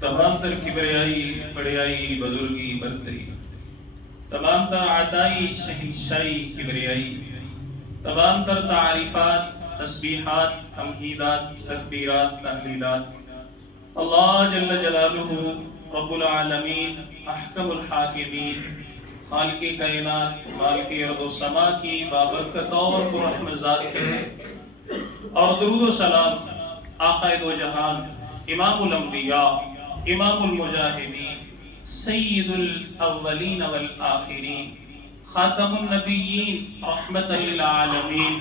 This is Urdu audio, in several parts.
تمام تر کبریائی بڑیائی بزرگی برتری، تمام تر عطائی شہنشائی کبریائی، تمام تر تعریفات تسبیحات تمہیدات تکبیرات تحلیلات اللہ جل جلالہ رب العالمین احکم الحاکمین خالق کائنات مالک ارض و سما کی بابرکت اور پررحمت ذات کے، اور درود و سلام آقا دو جہان امام الانبیاء امام المجاہدین سید الاولین والآخرین خاتم النبیین رحمت للعالمین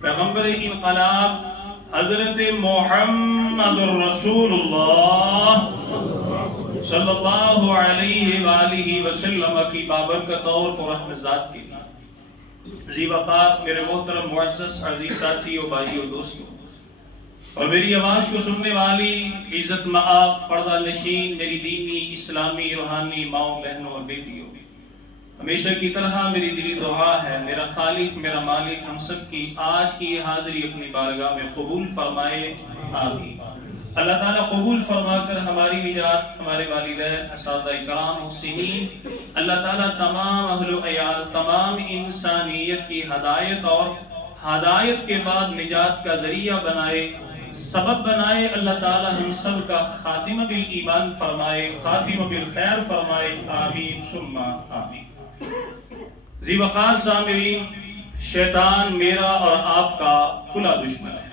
پیغمبر انقلاب حضرت محمد الرسول اللہ صلی اللہ علیہ وآلہ وسلم کی بابرکت اور پررحمت ذات کی ذی وقار میرے محترم معزز عزیز ساتھیو بھائیو دوستو، اور میری آواز کو سننے والی عزت مآب پردہ نشین میری دینی اسلامی روحانی ماؤں بہنوں اور بیٹیوں، ہمیشہ کی طرح میری دلی دعا ہے میرا خالق میرا مالک ہم سب کی آج کی یہ حاضری اپنی بارگاہ میں قبول فرمائے، آمین۔ اللہ تعالیٰ قبول فرما کر ہماری نجات، ہمارے والدین اساتذہ کرام محسنین، اللہ تعالیٰ تمام اہل و عیال تمام انسانیت کی ہدایت اور ہدایت کے بعد نجات کا ذریعہ بنائے، سبب بنائے۔ اللہ تعالیٰ ہم سب کا خاتمہ بالایمان فرمائے، خاتمہ بالخیر فرمائے، آمین ثم آمین۔ ذی وقار سامعین، شیطان میرا اور آپ کا کھلا دشمن ہے،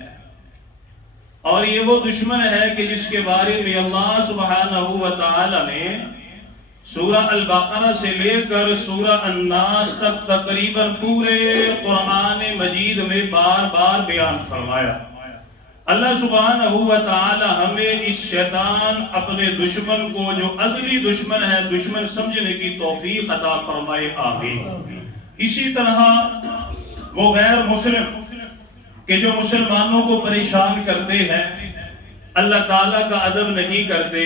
اور یہ وہ دشمن ہے کہ جس کے بارے میں اللہ سبحانہ و تعالی نے سورہ البقرہ سے لے کر سورہ الناس تک تقریباً پورے قرآن مجید میں بار بار بیان فرمایا۔ اللہ سبحانہ و تعالی ہمیں اس شیطان اپنے دشمن کو جو ازلی دشمن ہے دشمن سمجھنے کی توفیق عطا فرمائے، آمین۔ اسی طرح وہ غیر مسلم کہ جو مسلمانوں کو پریشان کرتے ہیں، اللہ تعالیٰ کا ادب نہیں کرتے،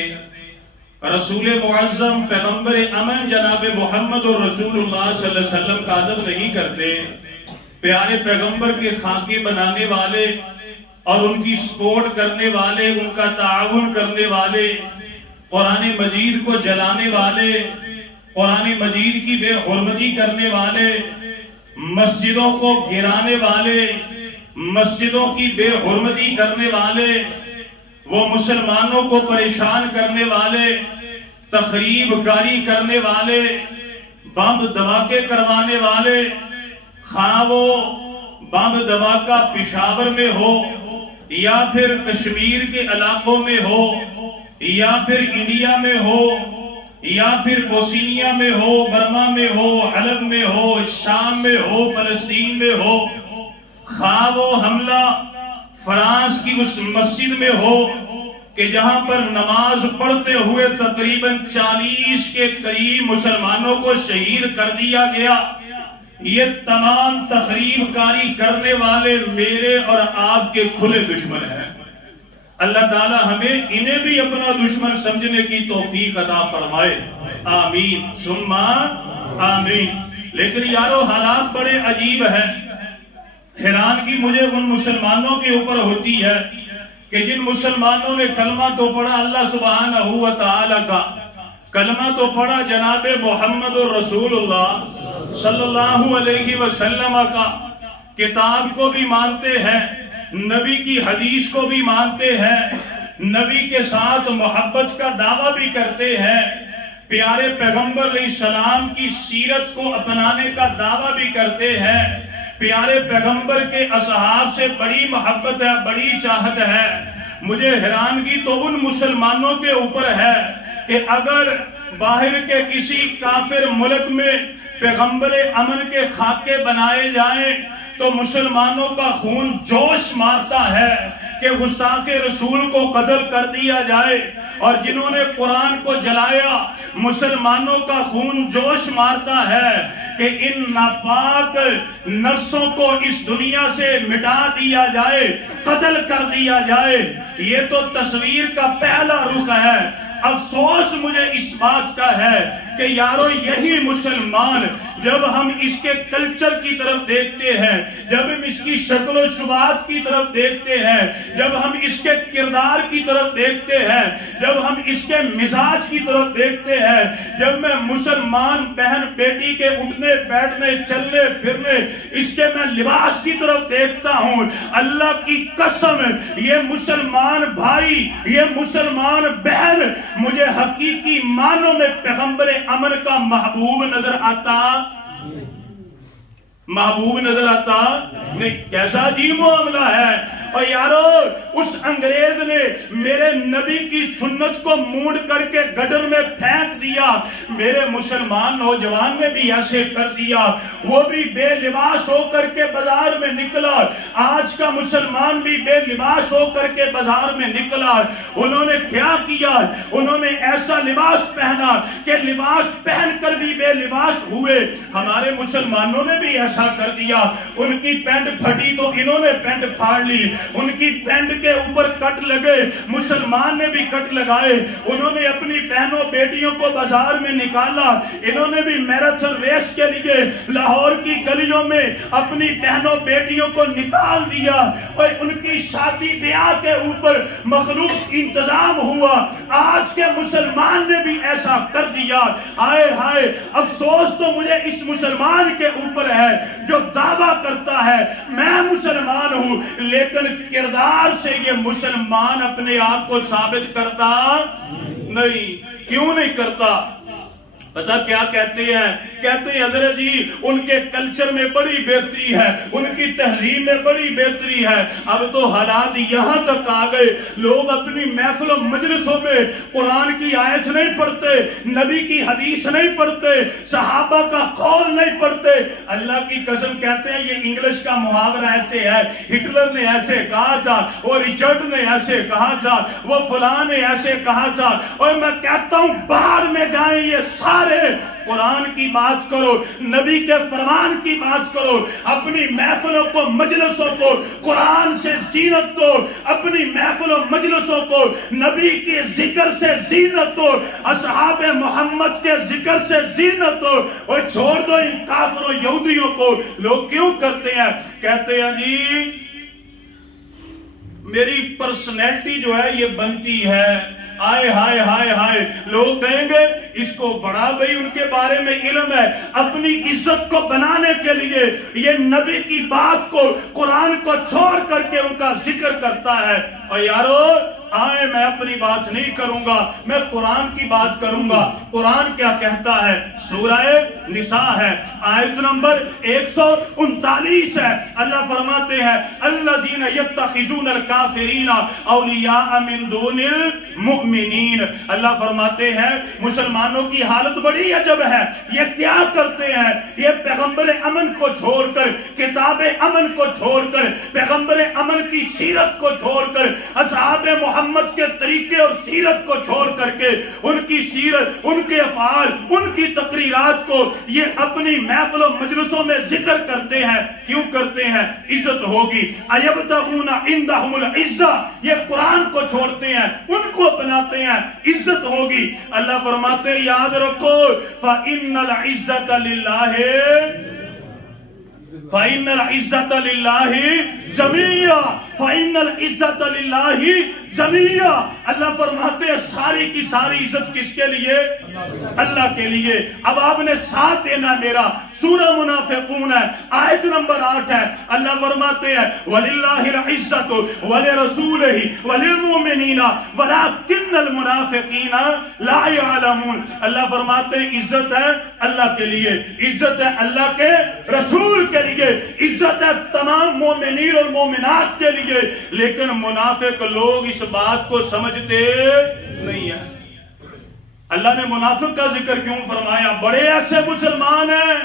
رسول معظم پیغمبر امن جناب محمد الرسول اللہ صلی اللہ علیہ وسلم کا ادب نہیں کرتے، پیارے پیغمبر کے خاکی بنانے والے اور ان کی سپورٹ کرنے والے، ان کا تعاون کرنے والے، قرآن مجید کو جلانے والے، قرآن مجید کی بے حرمتی کرنے والے، مسجدوں کو گرانے والے، مسجدوں کی بے حرمتی کرنے والے، وہ مسلمانوں کو پریشان کرنے والے، تخریب کاری کرنے والے، بم دھماکے کروانے والے، خواہ وہ بم دھماکہ پشاور میں ہو یا پھر کشمیر کے علاقوں میں ہو یا پھر انڈیا میں ہو یا پھر بوسنیا میں ہو، برما میں ہو، حلب میں ہو، شام میں ہو، فلسطین میں ہو، خواہ وہ حملہ فرانس کی اس مسجد میں ہو کہ جہاں پر نماز پڑھتے ہوئے تقریباً 40 کے قریب مسلمانوں کو شہید کر دیا گیا، یہ تمام تخریب کاری کرنے والے میرے اور آپ کے کھلے دشمن ہیں۔ اللہ تعالیٰ ہمیں انہیں بھی اپنا دشمن سمجھنے کی توفیق عطا فرمائے، آمین ثم آمین۔ لیکن یارو حالات بڑے عجیب ہیں، حیرانگی مجھے ان مسلمانوں کے اوپر ہوتی ہے کہ جن مسلمانوں نے کلمہ تو پڑھا اللہ سبحانہ و تعالی کا، کلمہ تو پڑھا جناب محمد الرسول اللہ صلی اللہ علیہ وسلم کا، کتاب کو بھی مانتے ہیں، نبی کی حدیث کو بھی مانتے ہیں، نبی کے ساتھ محبت کا دعویٰ بھی کرتے ہیں، پیارے پیغمبر علیہ السلام کی سیرت کو اپنانے کا دعویٰ بھی کرتے ہیں، پیارے پیغمبر کے اصحاب سے بڑی محبت ہے، بڑی چاہت ہے۔ مجھے حیرانگی تو ان مسلمانوں کے اوپر ہے کہ اگر باہر کے کسی کافر ملک میں پیغمبر امن کے خاکے بنائے جائیں تو مسلمانوں کا خون جوش مارتا ہے کہ گستاخ رسول کو قتل کر دیا جائے، اور جنہوں نے قرآن کو جلایا مسلمانوں کا خون جوش مارتا ہے کہ ان ناپاک نفسوں کو اس دنیا سے مٹا دیا جائے، قتل کر دیا جائے۔ یہ تو تصویر کا پہلا رخ ہے۔ افسوس مجھے اس بات کا ہے کہ یارو یہی مسلمان جب ہم اس کے کلچر کی طرف دیکھتے ہیں، جب ہم اس کی شکل و شباہت کی طرف دیکھتے ہیں، جب ہم اس کے کردار کی طرف دیکھتے ہیں، جب ہم اس کے مزاج کی طرف دیکھتے ہیں، جب میں مسلمان بہن بیٹی کے اٹھنے بیٹھنے چلنے پھرنے اس کے میں لباس کی طرف دیکھتا ہوں، اللہ کی قسم یہ مسلمان بھائی، یہ مسلمان بہن مجھے حقیقی معنوں میں پیغمبر امن کا محبوب نظر آتا نہیں۔ کیسا عجیب معاملہ ہے۔ اور یارو اس انگریز نے میرے نبی کی سنت کو موڑ کر کے گٹر میں پھینک دیا، میرے مسلمان نوجوان نے بھی ایسے کر دیا، وہ بھی بے لباس ہو کر کے بازار میں نکلا، آج کا مسلمان بھی بے لباس ہو کر کے بازار میں نکلا۔ انہوں نے کیا کیا؟ انہوں نے ایسا لباس پہنا کہ لباس پہن کر بھی بے لباس ہوئے۔ ہمارے مسلمانوں نے بھی ایسا کر دیا، ان کی پینٹ پھٹی تو انہوں نے پینٹ پھاڑ لی، ان کی پینٹ کے اوپر کٹ لگے، مسلمان نے بھی کٹ لگائے، انہوں نے اپنی بہنوں بیٹیوں کو بازار میں نکالا، انہوں نے بھی میراتھن ریس کے لیے لاہور کی گلیوں میں اپنی بہنوں بیٹیوں کو نکال دیا، اور ان کی شادی بیاہ کے اوپر مخلوق انتظام ہوا۔ آج کے مسلمان نے بھی ایسا کر دیا۔ آئے ہائے، افسوس تو مجھے اس مسلمان کے اوپر ہے جو دعویٰ کرتا ہے میں مسلمان ہوں، لیکن کردار سے یہ مسلمان اپنے آپ کو ثابت کرتا نہیں۔ کیوں نہیں کرتا؟ پتہ کیا کہتے ہیں؟ کہتے ہیں حضرت جی ان کے کلچر میں بڑی بہتری ہے، ان کی تہذیب میں بڑی بہتری ہے۔ اب تو حالات یہاں تک آ گئے، لوگ اپنی محفل و مجلسوں میں قرآن کی آیت نہیں پڑھتے، نبی کی حدیث نہیں پڑھتے، صحابہ کا قول نہیں پڑھتے۔ اللہ کی قسم کہتے ہیں یہ انگلش کا محاورہ ایسے ہے، ہٹلر نے ایسے کہا تھا، اور ریچرڈ نے ایسے کہا تھا، وہ فلاں نے ایسے کہا تھا، اور میں کہتا ہوں باہر میں جائیں یہ سارے قرآن کی بات کرو، نبی کے فرمان کی بات کرو، اپنی محفلوں کو مجلسوں کو قرآن سے زینت دو، اپنی محفلوں مجلسوں کو نبی کے ذکر سے زینت دو، اصحاب محمد کے ذکر سے زینت دو، اور چھوڑ دو ان کافروں یہودیوں کو۔ لوگ کیوں کرتے ہیں؟ کہتے ہیں جی میری پرسنالٹی جو ہے یہ بنتی ہے۔ آئے ہائے ہائے ہائے، لوگ کہیں گے اس کو بڑا بھائی ان کے بارے میں علم ہے، اپنی عزت کو بنانے کے لیے یہ نبی کی بات کو قرآن کو چھوڑ کر کے ان کا ذکر کرتا ہے۔ اور یارو آئے میں اپنی بات نہیں کروں گا، میں قرآن کی بات کروں گا۔ قرآن کیا کہتا ہے؟ سورہ نساء ہے، آیت نمبر 139 ہے۔ اللہ فرماتے ہیں الذین یتخذون الکافرین اولیاء من دون المؤمنین۔ اللہ فرماتے ہیں مسلمانوں کی حالت بڑی عجب ہے، یہ کیا کرتے ہیں؟ یہ پیغمبر امن کو چھوڑ کر، کتاب امن کو چھوڑ کر، پیغمبر امن کی سیرت کو چھوڑ کر، اصحاب محمد کے طریقے اور سیرت کو چھوڑ کر کے، ان کی سیرت، ان کے افعال، ان کی تقریرات کو یہ اپنی محفل و مجلسوں میں ذکر کرتے ہیں۔ کیوں کرتے ہیں؟ عزت ہوگی۔ ایبتغون عندہم العزہ، یہ قرآن کو چھوڑتے ہیں، ان کو اپناتے ہیں، عزت ہوگی۔ اللہ فرماتے ہیں یاد رکھو فَإِنَّ الْعِزَّةَ لِلَّهِ فَإِنَّ الْعِزَّةَ لِلَّهِ جَمِيعًا فَإِنَّ الْعِزَّةَ لِلَّهِ جَمِيعًا۔ اللہ فرماتے ہیں ساری کی ساری عزت کس کے لیے؟ اللہ کے لیے۔ اب آپ نے ساتھ دینا میرا، سورہ منافقون ہے، آیت نمبر 8 ہے۔ اللہ فرماتے ہیں وَلِلَّهِ الْعِزَّةُ وَلِرَسُولِهِ وَلِلْمُؤْمِنِينَ وَلَكِنَّ الْمُنَافِقِينَ لَا يَعْلَمُونَ۔ اللہ فرماتے ہیں عزت ہے اللہ کے لیے، عزت ہے اللہ کے رسول کے لیے، عزت ہے تمام مومنین اور مومنات کے لیے، لیکن منافق لوگ اس بات کو سمجھتے نہیں ہیں۔ اللہ نے منافق کا ذکر کیوں فرمایا؟ بڑے ایسے مسلمان ہیں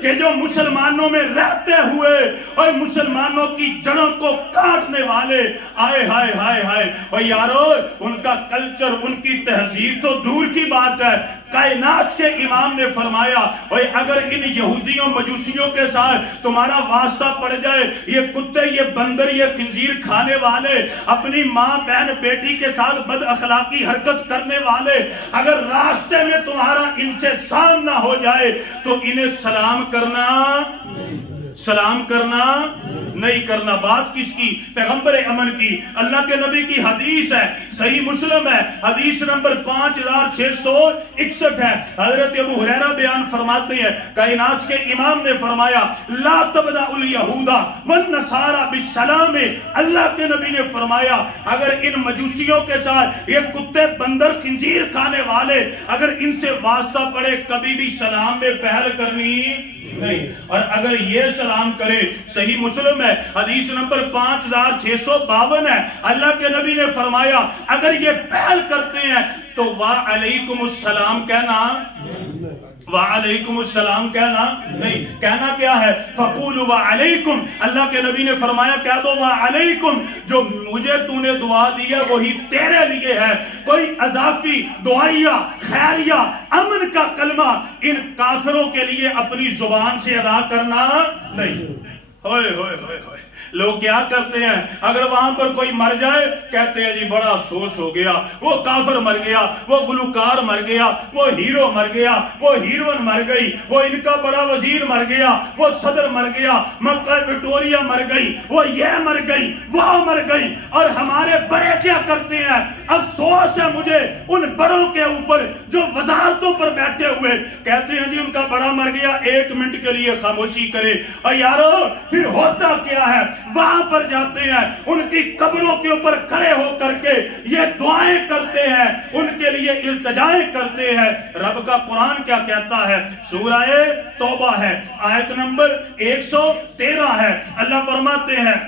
کہ جو مسلمانوں میں رہتے ہوئے اور مسلمانوں کی جڑوں کو کاٹنے والے، آئے ہائے ہائے ہائے۔ اور یارو ان کا کلچر، ان کی تہذیب تو دور کی بات ہے، کائنات کے امام نے فرمایا اور اگر ان یہودیوں مجوسیوں کے ساتھ تمہارا واسطہ پڑ جائے، یہ کتے، یہ بندر، یہ خنزیر کھانے والے، اپنی ماں بہن بیٹی کے ساتھ بد اخلاقی حرکت کرنے والے، اگر راستے میں تمہارا ان سے سام نہ ہو جائے تو انہیں سلام کرنا نہیں کرنا. بات کس کی؟ پیغمبر امن کی. اللہ کے نبی کی حدیث ہے, صحیح مسلم ہے, حدیث نمبر 5661 ہے. حضرت ابو ہریرہ بیان فرماتے ہیں کائنات کے امام نے فرمایا لا تبدأ الیہود والنصارى بالسلام. اللہ کے نبی نے فرمایا اگر ان مجوسیوں کے ساتھ یہ کتے بندر خنزیر کھانے والے اگر ان سے واسطہ پڑے کبھی بھی سلام میں پہل کرنی نہیں. اور اگر یہ سلام کرے, صحیح مسلم ہے, حدیث نمبر 5652 ہے, اللہ کے نبی نے فرمایا اگر یہ پہل کرتے ہیں تو وعلیکم السلام کہنا, وعلیکم السلام کہنا نہیں. کہنا کیا ہے؟ فقولوا وعلیکم. اللہ کے نبی نے فرمایا کہہ دو وعلیکم, جو مجھے تو نے دعا دی ہے وہی تیرے لیے ہے. کوئی اضافی دعائیہ خیریہ امن کا کلمہ ان کافروں کے لیے اپنی زبان سے ادا کرنا نہیں. ہوئے ہوئے ہوئے ہوئے. لوگ کیا کرتے ہیں اگر وہاں پر کوئی مر جائے کہتے ہیں جی بڑا افسوس ہو گیا, وہ کافر مر گیا, وہ گلوکار مر گیا, وہ ہیرو مر گیا, وہ ہیروئن مر گئی, وہ ان کا بڑا وزیر مر گیا, وہ صدر مر گیا, مکہ وکٹوریا مر گئی, وہ یہ مر گئی, وہ مر گئی. اور ہمارے بڑے کیا کرتے ہیں؟ افسوس ہے مجھے ان بڑوں کے اوپر جو وزارتوں پر بیٹھے ہوئے کہتے ہیں جی ان کا بڑا مر گیا, 1 منٹ کے لیے خاموشی کرے. اور یارو پھر ہوتا کیا ہے؟ وہاں پر جاتے ہیں ان کی قبروں کے اوپر کھڑے ہو کر کے یہ دعائیں کرتے ہیں, ان کے لیے التجائیں کرتے ہیں. رب کا قرآن کیا کہتا ہے؟ سورہ توبہ ہے, آیت نمبر 113 ہے. اللہ فرماتے ہیں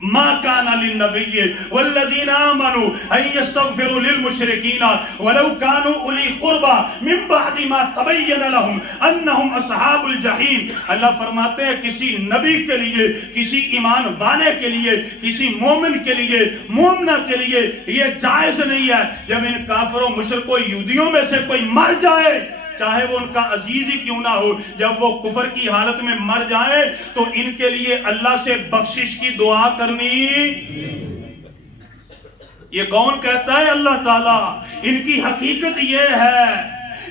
ما كان للنبي والذين آمنوا أن يستغفروا للمشركين ولو كانوا أولي قربى من بعد ما تبين لهم أنهم أصحاب الجحيم. اللہ فرماتے ہیں کسی نبی کے لیے, کسی ایمان والے کے لیے, کسی مومن کے لیے, مومنہ کے لیے یہ جائز نہیں ہے جب ان کافروں مشرکوں یہودیوں میں سے کوئی مر جائے, چاہے وہ ان کا عزیز ہی کیوں نہ ہو, جب وہ کفر کی حالت میں مر جائے تو ان کے لیے اللہ سے بخشش کی دعا کرنی. یہ کون کہتا ہے؟ اللہ تعالیٰ. ان کی حقیقت یہ ہے,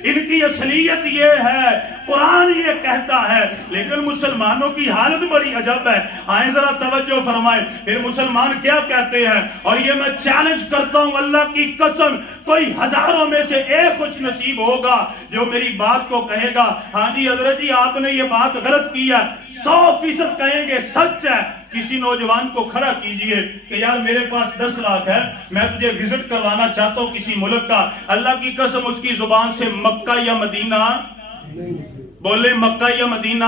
ان کی اصلیت یہ ہے, قرآن یہ کہتا ہے. لیکن مسلمانوں کی حالت بڑی عجب ہے. آئیں ذرا توجہ فرمائیں. پھر مسلمان کیا کہتے ہیں, اور یہ میں چیلنج کرتا ہوں اللہ کی قسم, کوئی ہزاروں میں سے ایک خوش نصیب ہوگا جو میری بات کو کہے گا ہاں جی حضرت جی آپ نے یہ بات غلط کی ہے. 100% کہیں گے سچ ہے. کسی نوجوان کو کھڑا کیجئے کہ یار میرے پاس 10 لاکھ ہے, میں تجھے وزٹ کروانا چاہتا ہوں کسی ملک کا. اللہ کی قسم اس کی زبان سے مکہ یا مدینہ بولے, مکہ یا مدینہ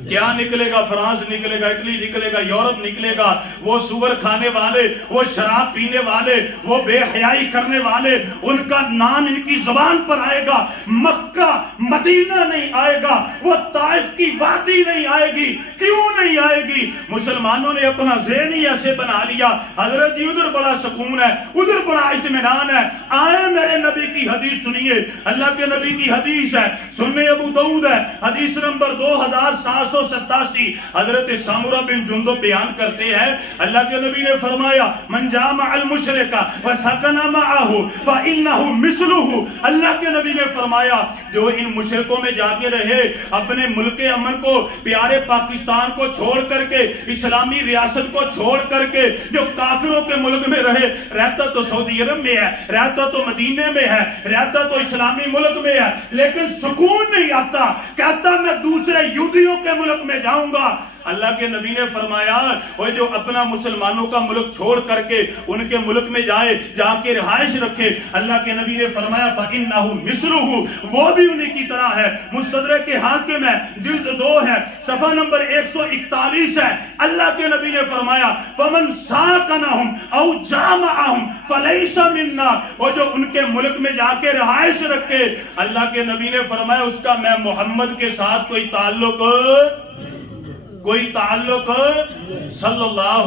کیا نکلے گا؟ فرانس نکلے گا, اٹلی نکلے گا, یورپ نکلے گا. وہ سور کھانے والے, وہ شراب پینے والے, وہ بے حیائی کرنے والے, ان کا نام ان کی زبان پر آئے گا. مکہ مدینہ نہیں آئے گا, وہ طائف کی وادی نہیں آئے گی. کیوں نہیں آئے گی؟ مسلمانوں نے اپنا ذہن ہی ایسے بنا لیا حضرت جی ادھر بڑا سکون ہے, ادھر بڑا اطمینان ہے. آئے میرے نبی کی حدیث سنیے. اللہ کے نبی کی حدیث ہے, سننے ابو داؤد ہے, حدیث نمبر 2787. حضرت سامورہ بن جندب بیان کرتے ہیں اللہ کے نبی نے فرمایا من جامع المشرک وسکن معه فانه مثله. اللہ کے نبی نے فرمایا جو ان مشرکوں میں جا کے رہے, اپنے ملک امن کو, پیارے پاکستان کو چھوڑ کر کے, اسلامی ریاست کو چھوڑ کر کے جو کافروں کے ملک میں رہے, رہتا تو سعودی عرب میں ہے, رہتا تو مدینے میں ہے, رہتا تو اسلامی ملک میں ہے, لیکن سکون نہیں آتا. کہتا میں دوسرے یہودیوں کے ملک میں جاؤں گا. اللہ کے نبی نے فرمایا وہ جو اپنا مسلمانوں کا ملک چھوڑ کر کے ان کے ملک میں جائے, جا کے رہائش رکھے, اللہ کے نبی نے فرمایا فَإِنَّهُ مِثْلُهُ, وہ بھی انہی کی طرح ہے. مستدرک حاکم ہے, جلد 2 ہے, صفحہ نمبر 141 ہے. اللہ کے نبی نے فرمایا فَمَنْ سَاكَنَهُمْ أَوْ جَامَعَهُمْ فَلَيْسَ مِنَّا, وہ جو ان کے ملک میں جا کے رہائش رکھے, اللہ کے نبی نے فرمایا اس کا میں محمد کے ساتھ کوئی تعلق صلی اللہ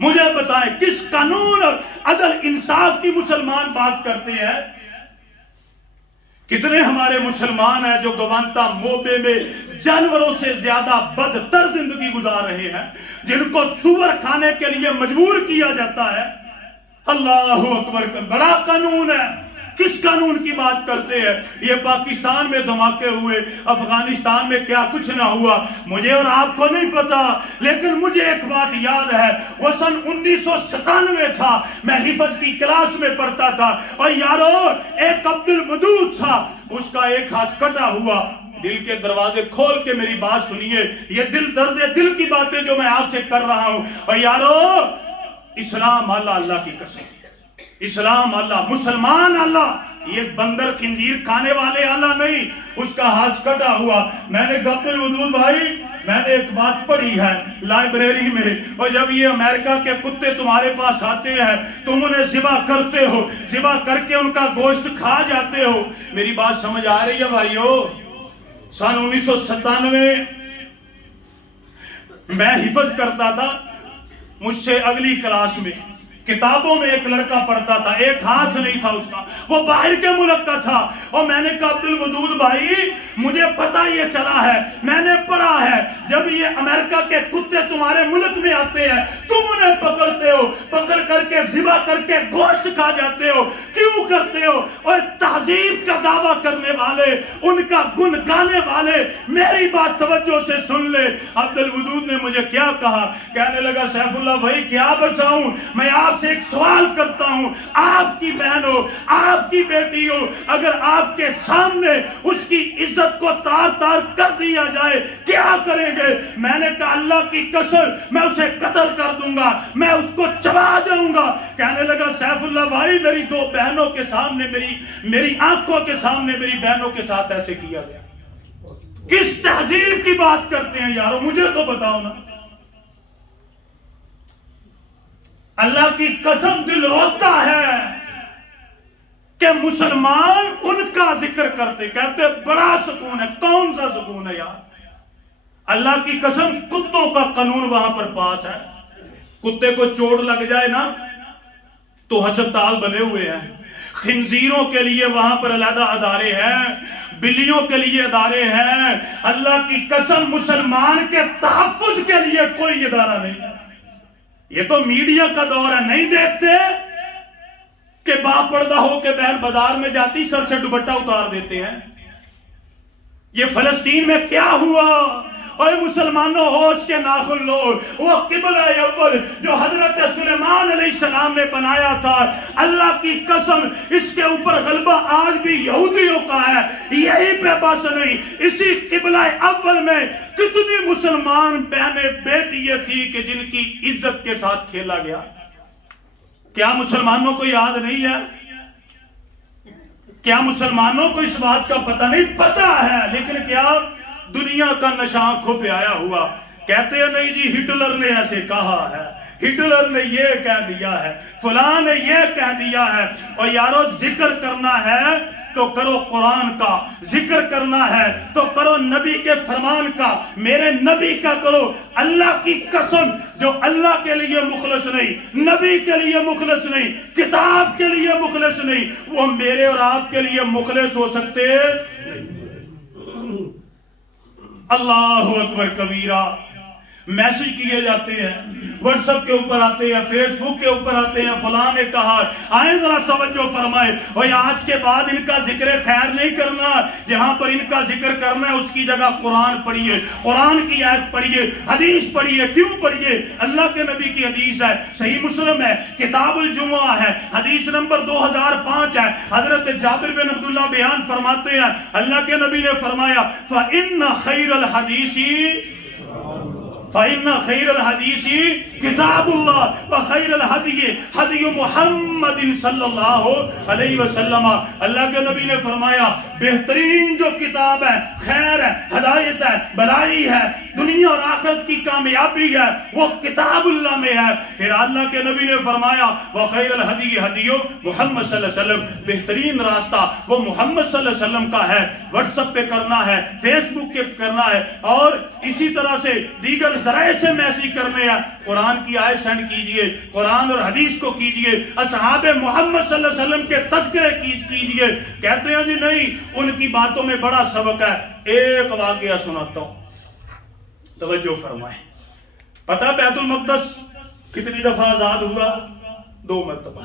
مجھے بتائیں کس قانون اور عدل انصاف کی مسلمان بات کرتے ہیں؟ کتنے ہمارے مسلمان ہیں جو گوانتا موبے میں جانوروں سے زیادہ بدتر زندگی گزار رہے ہیں، جن کو سور کھانے کے لیے مجبور کیا جاتا ہے۔ اللہ اکبر کا بڑا قانون ہے۔ کس قانون کی بات کرتے ہیں؟ یہ پاکستان میں دھماکے ہوئے، افغانستان میں کیا کچھ نہ ہوا، مجھے اور آپ کو نہیں پتا، لیکن مجھے ایک بات یاد ہے، وہ سن 1997 تھا، میں حفظ کی کلاس میں پڑھتا تھا، اور یارو ایک عبدالودود تھا، اس کا ایک ہاتھ کٹا ہوا۔ دل کے دروازے کھول کے میری بات سنیے، یہ دل درد دل کی باتیں جو میں آپ سے کر رہا ہوں، اور یارو اسلام اللہ کی قسم، اسلام اللہ، مسلمان اللہ، یہ بندر خنزیر کھانے والے اللہ نہیں۔ اس کا ہاتھ کٹا ہوا۔ میں نے عبدالودود بھائی، میں نے ایک بات پڑھی ہے لائبریری میں، اور جب یہ امریکہ کے کتے تمہارے پاس آتے ہیں تم انہیں ذبح کرتے ہو، ذبح کر کے ان کا گوشت کھا جاتے ہو۔ میری بات سمجھ آ رہی ہے بھائیو؟ سن 1997 میں حفظ کرتا تھا، مجھ سے اگلی کلاس میں کتابوں میں ایک لڑکا پڑھتا تھا، ایک ہاتھ نہیں تھا اس کا، وہ باہر کے ملک کا تھا، اور میں نے کہا عبدالودود بھائی مجھے پتا یہ چلا ہے، میں نے پڑھا ہے، جب یہ امریکہ کے کتے تمہارے ملک میں آتے ہیں تم انہیں پکڑتے ہو، پکڑ کر کے ذبح کر کے گوشت کھا جاتے ہو، کیوں کرتے ہو؟ اور تہذیب کا دعویٰ کرنے والے، ان کا گن گانے والے، میری بات توجہ سے سن لے۔ عبدالودود نے مجھے کیا کہا؟ کہنے لگا سیف اللہ بھائی کیا بچاؤں، میں آپ سے ایک سوال کرتا ہوں، آپ کی بہن ہو، آپ کی بیٹی ہو، اگر آپ کے سامنے اس کی عزت کو تار تار کر دیا جائے کیا کریں گے؟ میں نے کہا اللہ کی قسم میں اسے قتل کر دوں گا، میں اس کو چبا جاؤں گا۔ کہنے لگا سیف اللہ بھائی میری دو بہنوں کے سامنے، میری آنکھوں کے سامنے میری بہنوں کے ساتھ ایسے کیا گیا۔ کس تہذیب کی بات کرتے ہیں یارو، مجھے تو بتاؤ نا۔ اللہ کی قسم دل روتا ہے کہ مسلمان ان کا ذکر کرتے، کہتے بڑا سکون ہے۔ کون سا سکون ہے یار؟ اللہ کی قسم کتوں کا قانون وہاں پر پاس ہے، کتے کو چوٹ لگ جائے نا تو ہسپتال بنے ہوئے ہیں، خنزیروں کے لیے وہاں پر علیحدہ ادارے ہیں، بلیوں کے لیے ادارے ہیں۔ اللہ کی قسم مسلمان کے تحفظ کے لیے کوئی ادارہ نہیں ہے۔ یہ تو میڈیا کا دور ہے، نہیں دیکھتے کہ باپ پردہ ہو کے بہن بازار میں جاتی سر سے دوپٹہ اتار دیتے ہیں۔ یہ فلسطین میں کیا ہوا؟ اور مسلمانوں ہوش کے ناخن لو، وہ قبلہ اول جو حضرت سلیمان علیہ السلام نے بنایا تھا، اللہ کی قسم اس کے اوپر غلبہ آج بھی یہودیوں کا ہے۔ یہی پہ بس نہیں، اسی قبلہ اول میں کتنی مسلمان بہنیں بیٹیاں تھی کہ جن کی عزت کے ساتھ کھیلا گیا۔ کیا مسلمانوں کو یاد نہیں ہے؟ کیا مسلمانوں کو اس بات کا پتہ نہیں؟ پتہ ہے، لیکن کیا دنیا کا نشہ آنکھوں پہ آیا ہوا۔ کہتے ہیں نہیں جی ہٹلر نے ایسے کہا ہے، ہٹلر نے یہ کہہ دیا ہے، فلاں نے یہ کہہ دیا ہے۔ اور یارو ذکر کرنا ہے تو کرو قرآن کا، ذکر کرنا ہے تو کرو نبی کے فرمان کا، میرے نبی کا کرو۔ اللہ کی قسم جو اللہ کے لیے مخلص نہیں، نبی کے لیے مخلص نہیں، کتاب کے لیے مخلص نہیں، وہ میرے اور آپ کے لیے مخلص ہو سکتے نہیں۔ اللہ اکبر کبیرہ۔ میسج کیے جاتے ہیں، واٹس ایپ کے اوپر آتے ہیں، فیس بک کے اوپر آتے ہیں، فلاں نے کہا، آئیں ذرا توجہ فرمائے، اور آج کے بعد ان کا ذکر خیر نہیں کرنا، جہاں پر ان کا ذکر کرنا ہے اس کی جگہ قرآن پڑھیے، قرآن کی آیت پڑھیے، حدیث پڑھیے۔ کیوں پڑھیے؟ اللہ کے نبی کی حدیث ہے، صحیح مسلم ہے، کتاب الجمعہ ہے، حدیث نمبر 2005 ہے۔ حضرت جابر بن عبداللہ بیان فرماتے ہیں، اللہ کے نبی نے فرمایا فَإِنَّ خَيْرَ الْحَدِيثِ فَإِنَّ خَيْرَ الْحَدِيثِ كِتَابُ اللَّهِ وَخَيْرَ الْهَدْيِ هَدْيُ مُحَمَّدٍ محمد صلی اللہ علیہ وسلم. اللہ کے نبی نے فرمایا بہترین جو کتاب ہے، خیر ہے، ہدایت ہے، بلائی ہے، دنیا اور آخرت کی کامیابی ہے، وہ کتاب اللہ میں ہے. پھر اللہ کے نبی نے فرمایا وخیر الہدی ہدی محمد صلی اللہ علیہ وسلم، بہترین راستہ وہ محمد صلی اللہ علیہ وسلم کا ہے. واٹس ایپ پہ کرنا ہے، فیس بک پہ کرنا ہے، اور اسی طرح سے دیگر ذرائع سے میسج کرنے ہیں. قرآن کی آیت سینڈ کیجئے، قرآن اور حدیث کو کیجئے، اصحاب محمد صلی اللہ علیہ وسلم کے تذکرے کیجئے. کہتے ہیں جی نہیں، ان کی باتوں میں بڑا سبق ہے. ایک واقعہ سناتا ہوں، توجہ فرمائیں. پتہ بیت المقدس کتنی دفعہ آزاد ہوا؟ 2 مرتبہ.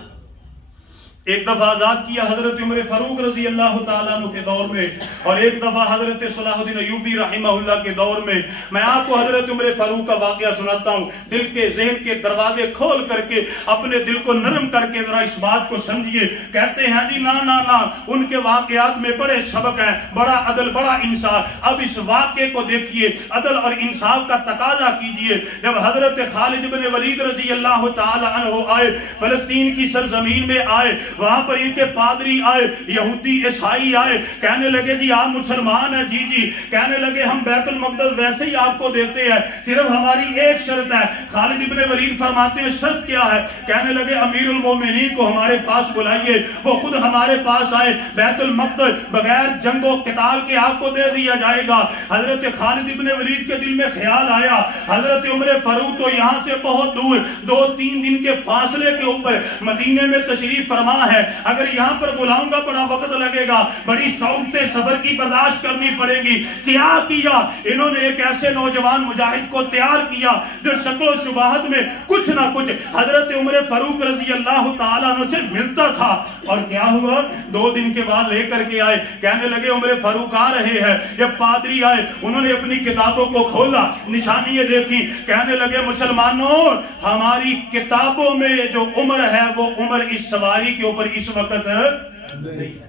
ایک دفعہ آزاد کیا حضرت عمر فاروق رضی اللہ تعالیٰ عنہ کے دور میں، اور ایک دفعہ حضرت صلاح الدین ایوبی رحمہ اللہ کے دور میں. میں آپ کو حضرت عمر فاروق کا واقعہ سناتا ہوں. دل کے ذہن کے دروازے کھول کر کے اپنے دل کو نرم کر کے ذرا اس بات کو سمجھیے. کہتے ہیں جی نا نا نا، ان کے واقعات میں بڑے سبق ہیں، بڑا عدل، بڑا انصاف. اب اس واقعے کو دیکھیے، عدل اور انصاف کا تقاضا کیجئے. جب حضرت خالد بن ولید رضی اللہ تعالیٰ عنہ آئے، فلسطین کی سرزمین میں آئے، وہاں پر ان کے پادری آئے، یہودی عیسائی آئے، کہنے لگے جی آپ مسلمان ہیں؟ جی جی. کہنے لگے ہم بیت المقدس ویسے ہی آپ کو دیتے ہیں، صرف ہماری ایک شرط ہے. خالد ابن ولید فرماتے ہیں شرط کیا ہے؟ کہنے لگے امیر المومنین کو ہمارے پاس بلائیے، وہ خود ہمارے پاس آئے، بیت المقدس بغیر جنگ و قتال کے آپ کو دے دیا جائے گا. حضرت خالد ابن ولید کے دل میں خیال آیا حضرت عمر فاروق تو یہاں سے بہت دور 2-3 دن کے فاصلے کے اوپر مدینے میں تشریف فرما ہے، اگر یہاں پر بلاؤں گا بڑا وقت لگے گا، بڑی صعوبتیں سفر کی برداشت کرنی پڑے گی. کیا کیا انہوں نے؟ ایک ایسے نوجوان مجاہد کو تیار کیا جو شکل و شباہت میں کچھ نہ کچھ حضرت عمر فاروق رضی اللہ تعالیٰ عنہ سے ملتا تھا. اور کیا ہوا؟ 2 دن کے بعد لے کر کے آئے، کہنے لگے عمر فاروق آ رہے ہیں. جب پادری آئے انہوں نے اپنی کتابوں کو کھولا، نشانیاں دیکھی، کہنے لگے مسلمانوں ہماری کتابوں میں جو عمر ہے وہ عمر اس سواری کے اوپر اس وقت نہیں ہے.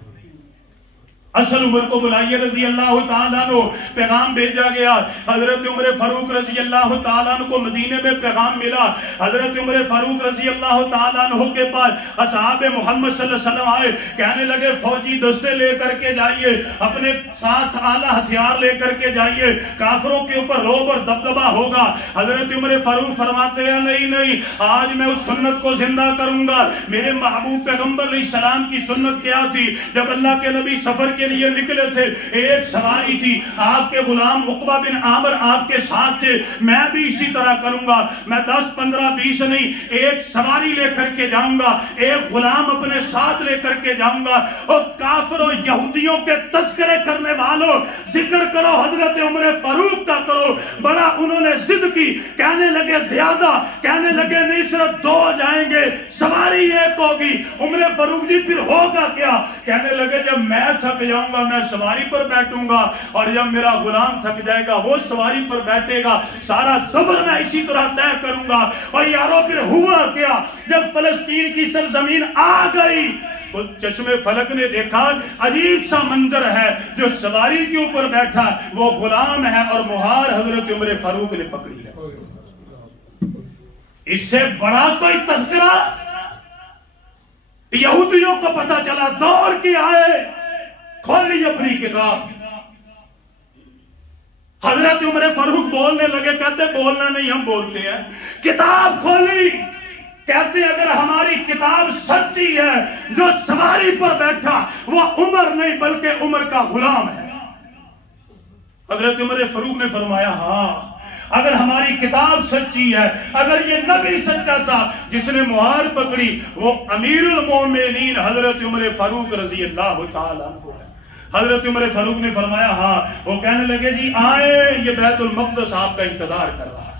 اصل عمر کو بلائیے رضی اللہ تعالیٰ عنہ. پیغام بھیجا گیا. حضرت عمر فاروق رضی اللہ تعالیٰ عنہ کو مدینے میں پیغام ملا. حضرت عمر فاروق رضی اللہ تعالیٰ عنہ کے پاس اصحاب محمد صلی اللہ علیہ وسلم آئے، کہنے لگے فوجی دستے لے کر کے جائیے، اپنے ساتھ اعلیٰ ہتھیار لے کر کے جائیے، کافروں کے اوپر روب اور دبدبہ ہوگا. حضرت عمر فاروق فرماتے ہیں نہیں نہیں، آج میں اس سنت کو زندہ کروں گا. میرے محبوب پیغمبر علیہ السلام کی سنت کیا تھی؟ جب اللہ کے نبی سفر کے لیے نکلے تھے، ایک سواری تھی، آپ کے غلام عقبہ بن عامر آپ کے ساتھ تھے. میں بھی اسی طرح کروں گا، میں 10 15 20 نہیں، ایک سواری لے کر کے جاؤں گا، ایک غلام اپنے ساتھ لے کر کے جاؤں گا. اور کافروں یہودیوں کے تذکرے کرنے والوں ذکر کرو حضرت عمر فاروق کا کرو. بڑا انہوں نے ضد کی، کہنے لگے زیادہ، کہنے لگے نہیں صرف 2 جائیں گے، سواری ایک ہوگی. عمر فاروق جی پھر ہوگا کیا؟ کہنے لگے جب میں تھک جاؤں گا میں سواری پر بیٹھوں گا، اور جب میرا غلام تھک جائے گا وہ سواری پر بیٹھے گا. سارا سفر میں اسی طرح طے کروں گا. اور یارو پھر ہوا کیا؟ جب فلسطین کی سرزمین آ گئی، وہ چشم فلک نے دیکھا عجیب سا منظر ہے. جو سواری کے اوپر بیٹھا وہ غلام ہے اور مہار حضرت عمر فاروق نے پکڑی ہے. اس سے بڑا کوئی تذکرہ یہودیوں کو پتا چلا، دوڑ کے آئے، کھولی اپنی کتاب. حضرت عمر فاروق بولنے لگے، کہتے بولنا نہیں ہم بولتے ہیں. کتاب کھولی، کہتے اگر ہماری کتاب سچی ہے جو سواری پر بیٹھا وہ عمر نہیں بلکہ عمر کا غلام ہے. حضرت عمر فاروق نے فرمایا ہاں اگر ہماری کتاب سچی ہے، اگر یہ نبی سچا تھا جس نے مہار پکڑی وہ امیر المومنین حضرت عمر فاروق رضی اللہ تعالیٰ عنہ ہے. حضرت عمر فاروق نے فرمایا ہاں. وہ کہنے لگے جی آئیں، یہ بیت المقدس آپ کا انتظار کر رہا ہے.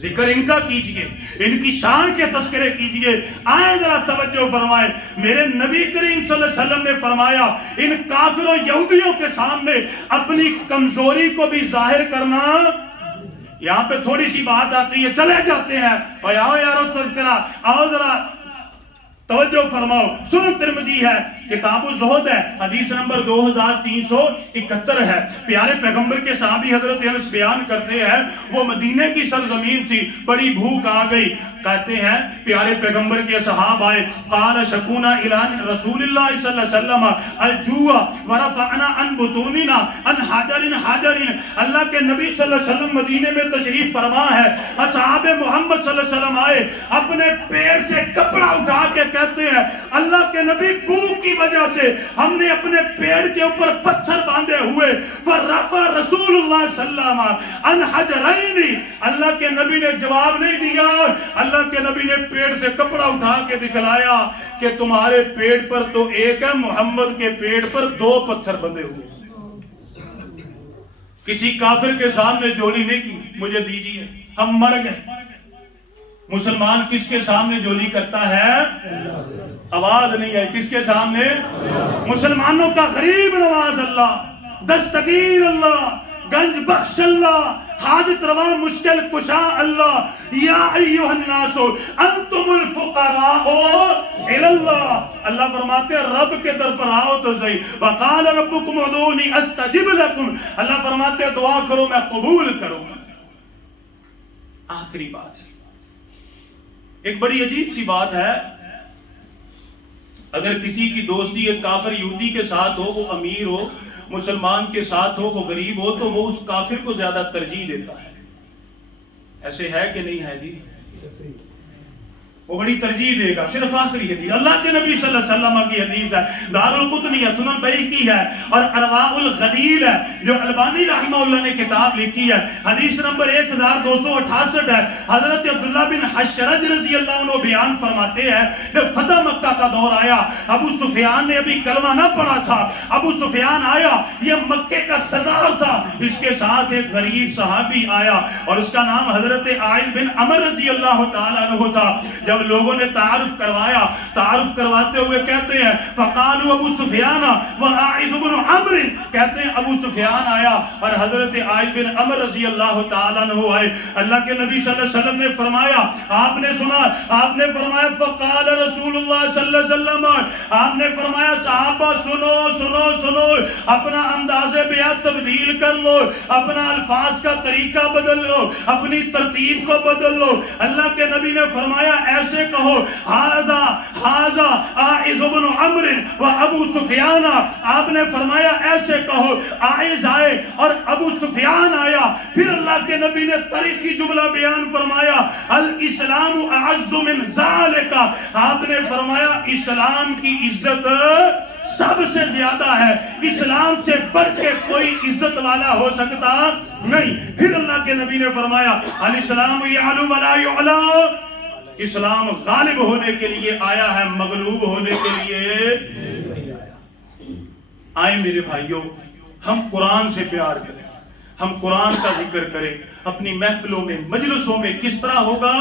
ذکر ان کا کیجئے، ان کی شان کے تذکرے کیجئے. آئیں ذرا توجہ فرمائیں. میرے نبی کریم صلی اللہ علیہ وسلم نے فرمایا ان کافروں یہودیوں کے سامنے اپنی کمزوری کو بھی ظاہر کرنا. یہاں پہ تھوڑی سی بات آتی ہے، چلے جاتے ہیں اور آؤ یارو تذکرہ، آؤ ذرا توجہ فرماؤ. سنن ترمذی ہے کتاب الزہد ہے، حدیث نمبر 2371 ہے۔ پیارے پیغمبر کے صحابی حضرت انس بیان کرتے ہیں وہ مدینے کی سرزمین تھی، بڑی بھوک آ گئی، کہتے ہیں پیارے پیغمبر کے صحاب آئے، قال شکونا اعلان رسول اللہ صلی اللہ علیہ وسلم الجوع ورفعنا عن بطوننا عن حجر، اللہ کے نبی صلی اللہ علیہ وسلم مدینے میں تشریف فرما ہے، اصحاب محمد صلی اللہ علیہ وسلم آئے، اپنے پیر سے کپڑا اٹھا کے کہتے ہیں اللہ کے نبی بھوک کی وجہ سے ہم نے اپنے پیڑ کے اوپر پتھر باندھے ہوئے، فرفع رسول اللہ صلی اللہ علیہ وسلم عن حجرین، اللہ کے نبی نے جواب نہیں دیا، اللہ کے نبی نے پیڑ سے کپڑا اٹھا کے دکھلایا کہ تمہارے پیڑ پر تو ایک ہے، محمد کے پیڑ پر 2 پتھر بندھے ہوئے۔ کسی کافر کے سامنے جولی نہیں کی، مجھے دیجیے ہم مر گئے۔ مسلمان کس کے سامنے جولی کرتا ہے؟ آواز نہیں ہے، کس کے سامنے؟ مسلمانوں کا غریب نواز اللہ، دستگیر اللہ، گنج بخش اللہ، حاجت روا مشکل کشا اللہ، یا ایوہ الناس انتم الفقراء الاللہ، اللہ فرماتے ہیں رب کے در پر آؤ تو صحیح، وقال ربکم ادعونی استجب لکم، اللہ فرماتے ہیں دعا کرو میں قبول کروں گا۔ آخری بات ایک بڑی عجیب سی بات ہے، اگر کسی کی دوستی ایک کافر یہودی کے ساتھ ہو، وہ امیر ہو، مسلمان کے ساتھ ہو، وہ غریب ہو، تو وہ اس کافر کو زیادہ ترجیح دیتا ہے، ایسے ہے کہ نہیں ہے جی؟ وہ بڑی ترجیح دے گا۔ صرف آخری حدیث اللہ کے نبی صلی اللہ علیہ وسلم کی حدیث ہے، دار القطنی ہے، سنن بیہقی ہے اور ارواح الغلیل ہے جو البانی رحمہ اللہ نے کتاب لکھی ہے، حدیث نمبر 1268 ہے۔ حضرت عبداللہ بن حشرج رضی اللہ عنہ بیان فرماتے ہیں جب فتح مکہ کا دور آیا، ابو سفیان نے ابھی کلمہ نہ پڑھا تھا، ابو سفیان آیا، یہ مکے کا سردار تھا، اس کے ساتھ ایک غریب صحابی آیا اور اس کا نام حضرت عائل بن عمر رضی اللہ تعالیٰ عنہ تھا۔ جب لوگوں نے تعارف کروایا، تعارف کرواتے ہوئے کہتے ہیں فقالوا ابو سفیان وعائد بن عمر، کہتے ہیں ابو سفیان آیا اور حضرت عائد بن عمر رضی اللہ تعالیٰ عنہ آئے۔ اللہ کے نبی صلی اللہ علیہ وسلم نے فرمایا، آپ نے سنا، آپ نے فرمایا فقال رسول اللہ صلی اللہ علیہ وسلم، آپ نے فرمایا صحابہ سنو سنو سنو، اپنا انداز بیان تبدیل کر لو، اپنا الفاظ کا طریقہ بدل لو، اپنی ترتیب کو بدل لو۔ اللہ کے نبی نے فرمایا ایسے کہو ہاذا عائذ بن عمر و ابو سفیان، آپ نے فرمایا ایسے کہو عائذ آئے اور ابو سفیان آیا۔ پھر اللہ کے نبی نے تاریخی جملہ بیان فرمایا الاسلام اعز من ذالک، آپ نے فرمایا اسلام کی عزت سب سے زیادہ ہے، اسلام سے بڑھ کے کوئی عزت والا ہو سکتا نہیں۔ پھر اللہ کے نبی نے فرمایا الاسلام یعلو ولا یعلا، اسلام غالب ہونے کے لیے آیا ہے، مغلوب ہونے کے لیے آئے۔ میرے بھائیوں، ہم قرآن سے پیار کریں، ہم قرآن کا ذکر کریں، اپنی محفلوں میں مجلسوں میں کس طرح ہوگا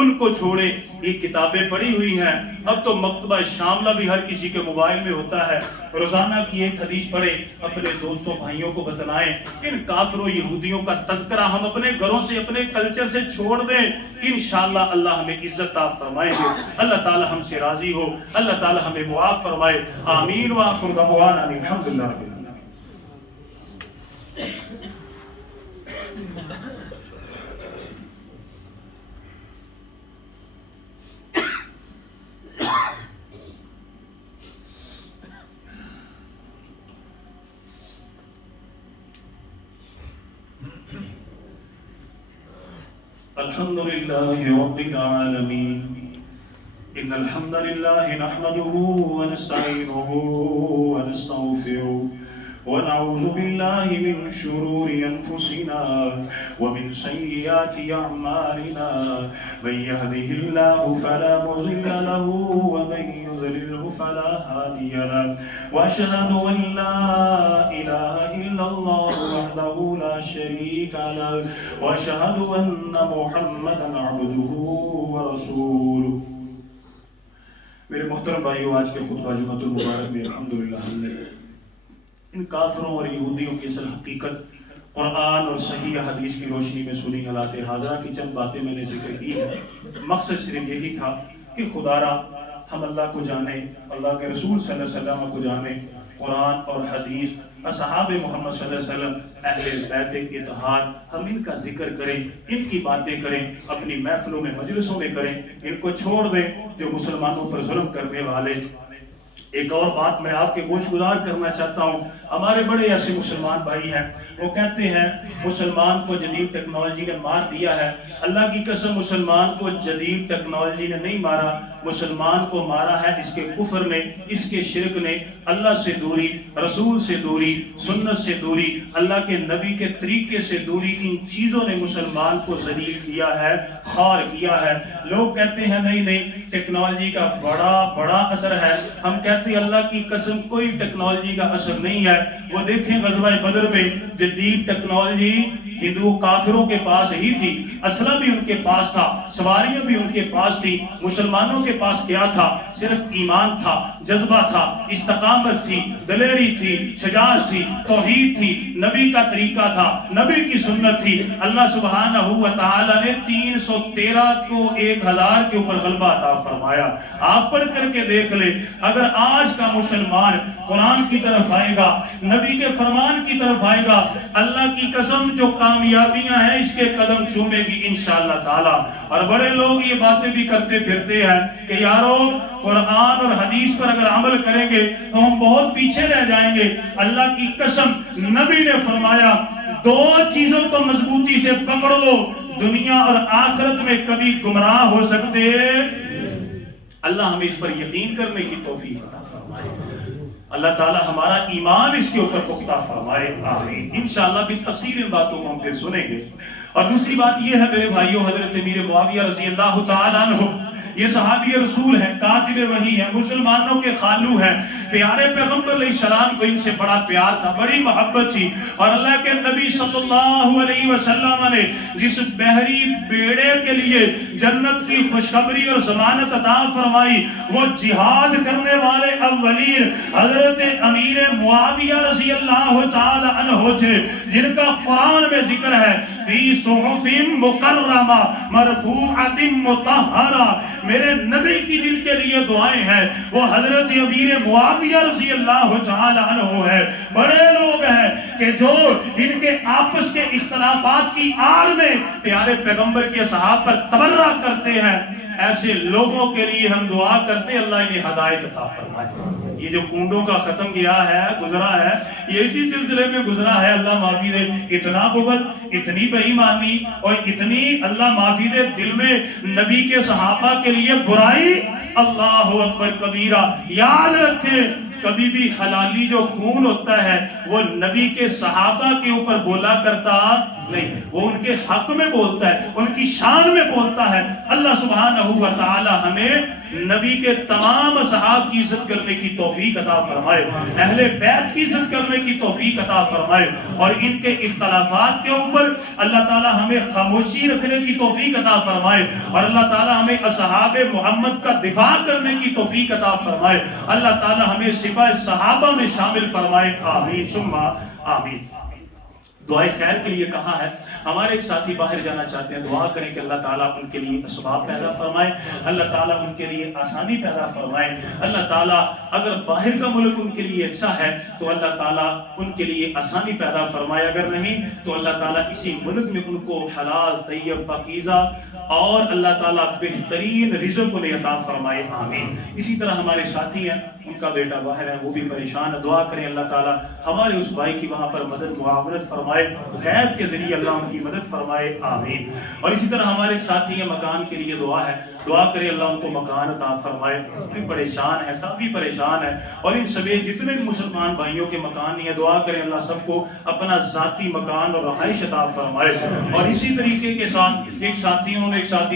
ان کو چھوڑیں۔ یہ کتابیں پڑھی ہوئی ہیں، اب تو مکتبہ شاملہ بھی ہر کسی کے موبائل میں ہوتا ہے، روزانہ کی ایک حدیث پڑھیں، اپنے دوستوں بھائیوں کو بتلائیں۔ ان کافروں یہودیوں کا تذکرہ ہم اپنے گھروں سے، اپنے کلچر سے چھوڑ دیں، انشاءاللہ اللہ ہمیں عزت عطا فرمائیں گے، اللہ تعالی ہم سے راضی ہو، اللہ تعالی ہمیں معاف فرمائے۔ آمین وآخر دعوانا الحمدللہ رب العالمین۔ الحمد لله رب العالمين، إن الحمد لله نحمده ونستعينه ونستغفره ونعوذ بالله من شرور أنفسنا ومن سيئات أعمالنا، من يهده الله فلا مضل له ومن يضلله فلا هادي له، وأشهد أن لا إله إلا الله وحده لا شريك له، وأشهد أن محمدا عبده ورسوله۔ میرے محترم بھائیو، آج کے خطبہ جمعۃ المبارک میں الحمدللہ ہم نے ان کافروں اور یہودیوں کی اصل حقیقت قرآن اور صحیح حدیث کی روشنی میں سنی حالات حاضرہ کی چند باتیں میں نے ذکر کی ہے۔ مقصد صرف یہی تھا کہ خدا را ہم اللہ کو جانیں، اللہ کے رسول صلی اللہ علیہ وسلم کو جانیں، قرآن اور حدیث، اصحاب محمد صلی اللہ علیہ وسلم، اہل بیت اطہار، ہم ان کا ذکر کریں، ان کی باتیں کریں، اپنی محفلوں میں مجلسوں میں کریں، ان کو چھوڑ دیں جو مسلمانوں پر ظلم کرنے والے۔ ایک اور بات میں آپ کے گوش گزار کرنا چاہتا ہوں، ہمارے بڑے ایسے مسلمان بھائی ہیں، وہ کہتے ہیں مسلمان کو جدید ٹیکنالوجی نے مار دیا ہے۔ اللہ کی قسم مسلمان کو جدید ٹیکنالوجی نے نہیں مارا، مسلمان کو مارا ہے اس کے کفر نے، اس کے شرک نے، اللہ سے دوری، رسول سے دوری، سنت سے دوری، اللہ کے نبی کے طریقے سے دوری، ان چیزوں نے مسلمان کو ذلیل کیا ہے، خوار کیا ہے۔ لوگ کہتے ہیں نہیں نہیں ٹیکنالوجی کا بڑا اثر ہے، ہم کہتے ہیں اللہ کی قسم کوئی ٹیکنالوجی کا اثر نہیں ہے۔ وہ دیکھیں غزوہ بدر میں جدید ٹیکنالوجی ہندو کافروں کے پاس ہی تھی، اسلحہ بھی ان کے پاس تھا، سواریاں بھی ان کے پاس تھی، مسلمانوں کے پاس کیا تھا؟ صرف ایمان تھا، جذبہ تھا، استقامت تھی، دلیری تھی، شجاعت تھی، توحید تھی، نبی کا طریقہ تھا، نبی کی سنت تھی۔ اللہ سبحانہ و تعالی نے 313 کو 1000 کے اوپر غلبہ عطا فرمایا۔ آپ پڑھ کر کے دیکھ لیں، اگر آج کا مسلمان قرآن کی طرف آئے گا، نبی کے فرمان کی طرف آئے گا، اللہ کی قسم جو کامیابیاں ہیں اس کے قدم چومے گی انشاءاللہ تعالی۔ اور بڑے لوگ یہ باتیں بھی کرتے پھرتے ہیں کہ یارو قرآن اور حدیث پر اگر عمل کریں گے تو ہم بہت پیچھے رہ جائیں گے۔ اللہ کی قسم نبی نے فرمایا 2 چیزوں کو مضبوطی سے پکڑ لو، دنیا اور آخرت میں کبھی گمراہ ہو سکتے۔ اللہ ہمیں اس پر یقین کرنے کی توفیق عطا فرمائے، اللہ تعالی ہمارا ایمان اس کے اوپر پختہ فرمائے، آمین۔ انشاءاللہ بالتفصیل ان باتوں کو ہم پھر سنیں گے۔ اور دوسری بات یہ ہے میرے بھائیوں، حضرت امیر معاویہ رضی اللہ تعالیٰ عنہ یہ صحابی رسول ہیں، کاتب وحی ہیں، مسلمانوں کے خالو ہیں، پیارے پیغمبر علیہ السلام کو ان سے بڑا پیار تھا، بڑی محبت تھی۔ اور اللہ کے نبی صلی اللہ علیہ وسلم نے جس بحری بیڑے کے لیے جنت کی خوشخبری اور ضمانت عطا فرمائی، وہ جہاد کرنے والے اولین حضرت امیر معاویہ رضی اللہ تعالی عنہ تھے، جن کا قرآن میں ذکر ہے فی صحف مکرمہ مرفوعۃ مطہرہ۔ میرے نبی کی جن کے لیے دعائیں ہیں وہ حضرت امیر معاویہ رضی اللہ تعالی عنہ ہے۔ بڑے لوگ ہیں کہ جو ان کے آپس کے اختلافات کی آڑ میں پیارے پیغمبر کے صحابہ پر تبرہ کرتے ہیں، ایسے لوگوں کے لیے ہم دعا کرتے ہیں اللہ انہیں ہدایت عطا فرمائے۔ یہ جو کنڈوں کا ختم گیا ہے، گزرا ہے، یہ اسی سلسلے میں گزرا ہے، اللہ معافی دے۔ اتنا بغض، اتنی بے ایمانی اور اتنی اللہ معافی دے دل میں نبی کے صحابہ کے لیے برائی، اللہ اکبر کبیرہ۔ یاد رکھیں کبھی بھی حلالی جو خون ہوتا ہے وہ نبی کے صحابہ کے اوپر بولا کرتا نہیں، وہ ان کے حق میں بولتا ہے، ان کی شان میں بولتا ہے۔ اللہ سبحانہ و تعالی ہمیں نبی کے تمام اصحاب کی عزت کرنے کی توفیق عطا فرمائے، اہل بیت کی عزت کرنے کی توفیق عطا فرمائے، اور ان کے اختلافات کے اوپر اللہ تعالی ہمیں خاموشی رکھنے کی توفیق عطا فرمائے، اور اللہ تعالی ہمیں اصحاب محمد کا دفاع کرنے کی توفیق عطا فرمائے، اللہ تعالی ہمیں سپاہ صحابہ میں شامل فرمائے، آمین ثم آمین۔ دعائے خیر کے لیے کہا ہے، ہمارے ایک ساتھی باہر جانا چاہتے ہیں، دعا کریں کہ اللہ تعالیٰ ان کے لیے اسباب پیدا فرمائے، اللہ تعالیٰ ان کے لیے آسانی پیدا فرمائے، اللہ تعالیٰ اگر باہر کا ملک ان کے لیے اچھا ہے تو اللہ تعالیٰ ان کے لیے آسانی پیدا فرمائے، اگر نہیں تو اللہ تعالیٰ اسی ملک میں ان کو حلال طیب پاکیزہ اور اللہ تعالیٰ بہترین رزق انہیں عطا فرمائے، آمین۔ اسی طرح ہمارے ساتھی ہیں، ان کا بیٹا باہر ہے، وہ بھی پریشان ہے، دعا کریں اللہ تعالیٰ ہمارے اس بھائی کی وہاں پر مدد معاونت فرمائے، غیب کے ذریعے اللہ ان کی مدد فرمائے، آمین۔ اور اسی طرح ہمارے ایک ساتھی ہیں، مکان کے لیے دعا ہے، دعا کریں اللہ ان کو مکان عطا فرمائے، بھی پریشان ہے، کافی پریشان ہے، اور ان سبھی جتنے بھی مسلمان بھائیوں کے مکان نہیں ہے، دعا کریں اللہ سب کو اپنا ذاتی مکان اور رہائش عطا فرمائے۔ اور اسی طریقے کے ساتھ ایک ساتھی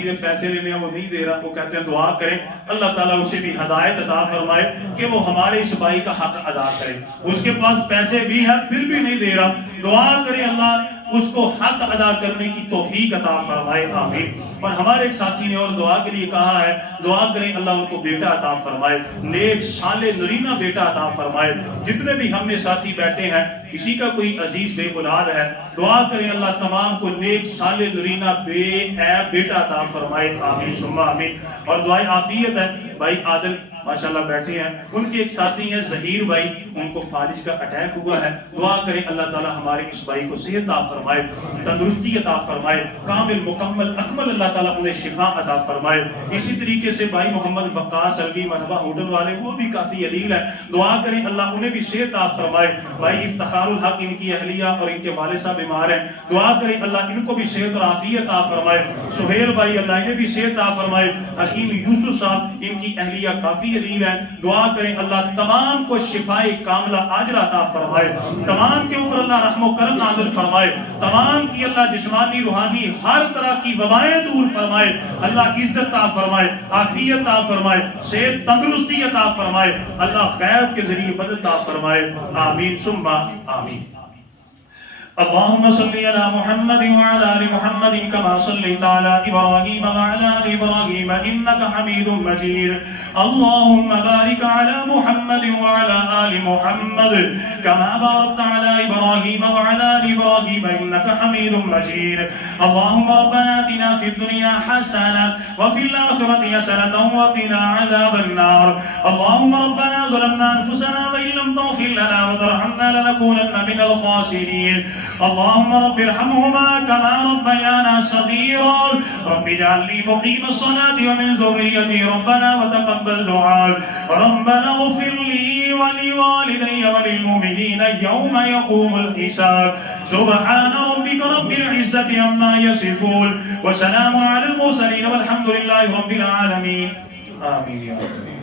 نے پیسے لینے وہ نہیں دے رہا، وہ کہتے ہیں دعا کریں اللہ تعالیٰ اسے بھی ہدایت عطا فرمائے کہ وہ ہمارے اس بھائی کا حق ادا کرے، اس کے پاس پیسے بھی ہیں پھر بھی نہیں دے رہا، دعا کریں اللہ اس کو حق ادا کرنے کی توفیق عطا فرمائے، آمین۔ اور ہمارے ایک ساتھی نے اور دعا کے لیے کہا ہے، دعا کریں اللہ ان کو بیٹا عطا فرمائے، نیک صالح نرینہ بیٹا عطا فرمائے۔ جتنے بھی ہم میں ساتھی بیٹھے ہیں، کسی کا کوئی عزیز بے اولاد ہے، دعا کریں اللہ تمام کو نیک صالح نرینہ بے عیب بیٹا عطا فرمائے، آمین ثم آمین۔ اور دعائے عافیت ہے، بھائی عادل ماشاءاللہ بیٹھے ہیں، ان کے ایک ساتھی ہیں ظہیر بھائی، ان کو فالج کا اٹیک ہوا ہے، دعا کریں اللہ تعالی ہمارے اس بھائی کو صحت عطا فرمائے، تندرستی عطا فرمائے، کامل مکمل اکمل اللہ تعالی انہیں شفا عطا فرمائے۔ اسی طریقے سے بھائی محمد وقاص الوی مرحبا ہوٹل والے، وہ بھی کافی علیل ہے، دعا کریں اللہ انہیں بھی صحت عطا فرمائے۔ بھائی افتخار الحق ان کی اہلیہ اور ان کے والد صاحب بیمار ہیں، دعا کریں اللہ ان کو بھی صحت اور عافیت عطا فرمائے۔ سہیل بھائی اللہ انہیں بھی صحت عطا فرمائے۔ حکیم یوسف صاحب ان کی اہلیہ کافی علیل ہے، دعا کریں اللہ تمام کو شفائے کاملہ عاجلہ عطا فرمائے، تمام کے اوپر اللہ رحم و کرم نازل فرمائے، تمام کی اللہ جسمانی روحانی ہر طرح کی وبائیں دور فرمائے، اللہ عزت عطا فرمائے، عافیت عطا فرمائے، صحت تندرستی عطا فرمائے، اللہ غیب کے ذریعے مدد عطا فرمائے، آمین ثم آمین۔ اللهم صل على محمد وعلى آل محمد كما صليت على إبراهيم وعلى آل إبراهيم إنك حميد مجيد اللهم بارك على محمد وعلى آل محمد كما باركت على إبراهيم وعلى آل إبراهيم إنك حميد مجيد اللهم ربنا آتنا في الدنيا حسنة وفي الآخرة حسنة وقنا عذاب النار اللهم ربنا ظلمنا أنفسنا وإن لم تغفر لنا وترحمنا لنكونن من الخاسرين اللهم رب ارحمهما كما ربيانا صغيرا رب اجعل لي مقيم الصلاة ومن ذريتي ربنا وتقبل دعاء ربنا اغفر لي ولوالدي وللمؤمنين يوم يقوم الحساب سبحان ربك رب العزة عما يصفون وسلام على المرسلين والحمد لله رب العالمين آمين يا رب